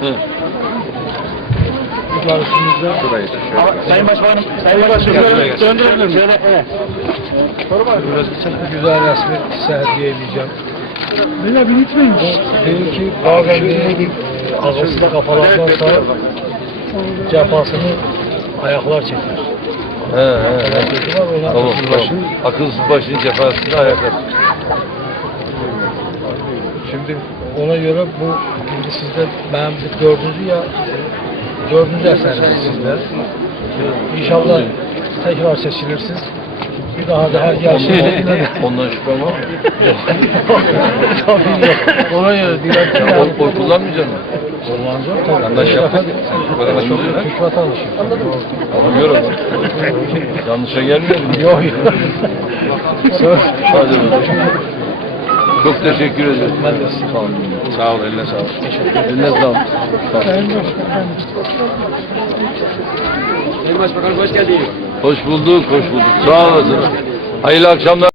Hı. Yukarısında Burayı şöyle. Sayın Başkanım, Sayın Şöyle- döndürelim. Şöyle, evet. güzel resmi size hediye edeceğim. Böyle bir gitmeyin. Diyor ki bazen bir ağızsız kafalardan sonra cefasını ayaklar çeker. He he he. Tamam. Akılsız başın cefasını ayaklar. Şimdi ona göre bu şimdi sizde bu dördüncü ya dördüncü eseriniz sizde. İnşallah tekrar seçilirsiniz. Bir daha da her geldiğinde Ondan şüphem var mı? Tabii yok. Ona göre dilerim ki Ya, oy, kullanmayacak mısın? Kullanacağım tabii. Yandaş yaptık. Sen şu kadar anlıyorsun ha? Türk vatandaşı. Anlıyorum. Yanlışa gelmiyor mu? Yok yok. Söz. Hadi bakalım. Çok teşekkür ederim. Ben de Sağ ol. Sağ ol, eline sağlık. Eline sağlık. Sağ ol. Sayın Başbakanım hoş geldiniz. Hoş bulduk, hoş bulduk. Sağ olasın. Hayırlı akşamlar.